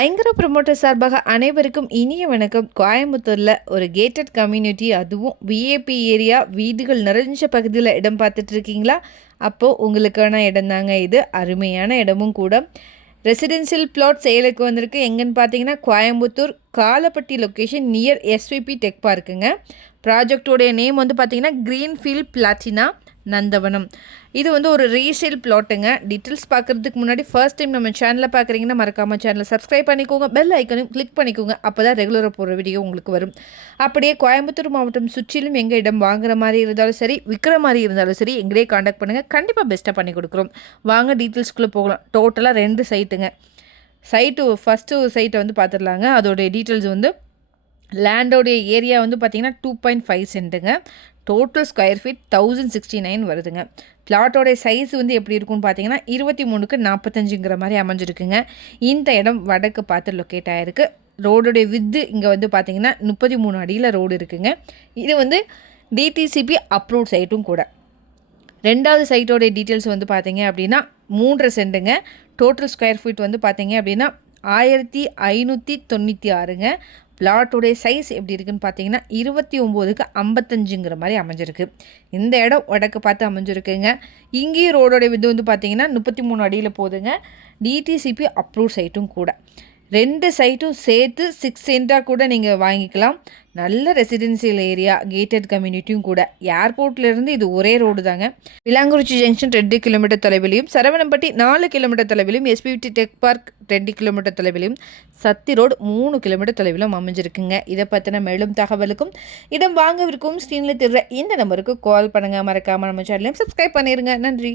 ஐங்கர promoter சார்பாக அனைவருக்கும் இனிய வணக்கம். கோயம்புத்தூரில் ஒரு கேட்டட் கம்யூனிட்டி, அதுவும் விஏபி ஏரியா, வீடுகள் நிறைஞ்ச பகுதியில் இடம் பார்த்துட்டு இருக்கீங்களா? அப்போது உங்களுக்கான இடம் தாங்க இது. அருமையான இடமும் கூட. ரெசிடென்சியல் பிளாட் செயலுக்கு வந்திருக்கு. எங்கன்னு பார்த்தீங்கன்னா Coimbatore Kalapatti location near SVP tech பார்க்குங்க. ப்ராஜெக்டோடைய நேம் வந்து பார்த்தீங்கன்னா க்ரீன்ஃபீல்ட் பிளாட்டினா நந்தவனம். இது வந்து ஒரு ரீசேல் பிளாட்டுங்க. டீட்டெயில்ஸ் பார்க்குறதுக்கு முன்னாடி ஃபர்ஸ்ட் டைம் நம்ம சேனலை பார்க்குறீங்கன்னா மறக்காமல் சேனலை சப்ஸ்கிரைப் பண்ணிக்கோங்க, பெல் ஐக்கனையும் கிளிக் பண்ணிக்கோங்க. அப்போ தான் ரெகுலராக போகிற வீடியோ உங்களுக்கு வரும். அப்படியே கோயம்புத்தூர் மாவட்டம் சுற்றிலும் எங்கள் இடம் வாங்குற மாதிரி இருந்தாலும் சரி, விற்கிற மாதிரி இருந்தாலும் சரி, எங்களே காண்டாக்ட் பண்ணுங்கள். கண்டிப்பாக பெஸ்ட்டாக பண்ணி கொடுக்குறோம். வாங்க டீட்டெயில்ஸ்குள்ளே போகலாம். டோட்டலாக 2 சைட்டுங்க. ஃபஸ்ட்டு சைட்டை வந்து பார்த்துடலாங்க. அதோடைய டீட்டெயில்ஸ் வந்து லேண்டோடைய ஏரியா வந்து பார்த்திங்கன்னா 2.5 சென்ட்டுங்க. டோட்டல் ஸ்கொயர் ஃபீட் 1069 வருதுங்க. பிளாட்டோடைய சைஸ் வந்து எப்படி இருக்குன்னு பார்த்தீங்கன்னா 23க்கு 45ங்கிற மாதிரி அமைஞ்சிருக்குங்க. இந்த இடம் வடக்கு பார்த்து லொக்கேட் ஆகிருக்கு. ரோடுடைய வித்து இங்கே வந்து பார்த்திங்கன்னா 33 அடியில் ரோடு இருக்குங்க. இது வந்து டிடிசிபி அப்ரூவ் சைட்டும் கூட. 2வது சைட்டோடைய டீட்டெயில்ஸ் வந்து பார்த்தீங்க அப்படின்னா 3 சென்ட்டுங்க. டோட்டல் ஸ்கொயர் ஃபீட் வந்து பார்த்தீங்க அப்படின்னா 1596ங்க. பிளாட்டோடைய சைஸ் எப்படி இருக்குன்னு பார்த்தீங்கன்னா 29க்கு 55ங்கிற மாதிரி அமைஞ்சிருக்கு. இந்த இடம் வடக்கு பார்த்து அமைஞ்சிருக்குங்க. இங்கேயும் ரோடோடைய விது வந்து பார்த்தீங்கன்னா 33 அடியில் போகுதுங்க. டிடிசிபி அப்ரூவ் சைட்டும் கூட. 2 சைட்டும் சேர்த்து 6 சென்ட்டாக கூட நீங்கள் வாங்கிக்கலாம். நல்ல ரெசிடென்சியல் ஏரியா, கேட்டட் கம்யூனிட்டியும் கூட. ஏர்போர்ட்லேருந்து இது ஒரே ரோடு தாங்க. விலாங்குறிச்சி ஜங்ஷன் 2 கிலோமீட்டர் தொலைவிலையும், சரவணம்பட்டி 4 கிலோமீட்டர் தொலைவிலும், எஸ்பிடி டெக் பார்க் 2 கிலோமீட்டர் தொலைவிலும், சத்தி ரோடு 3 கிலோமீட்டர் தொலைவிலும் அமைஞ்சிருக்குங்க. இதை பற்றின மேலும் தகவலுக்கும் இடம் வாங்கவிருக்கும் ஸ்க்ரீனில் தெரிகிற இந்த நம்பருக்கு கால் பண்ணுங்கள். மறக்காமல் நம்ம சேனலையும் சப்ஸ்கிரைப் பண்ணிடுங்க. நன்றி.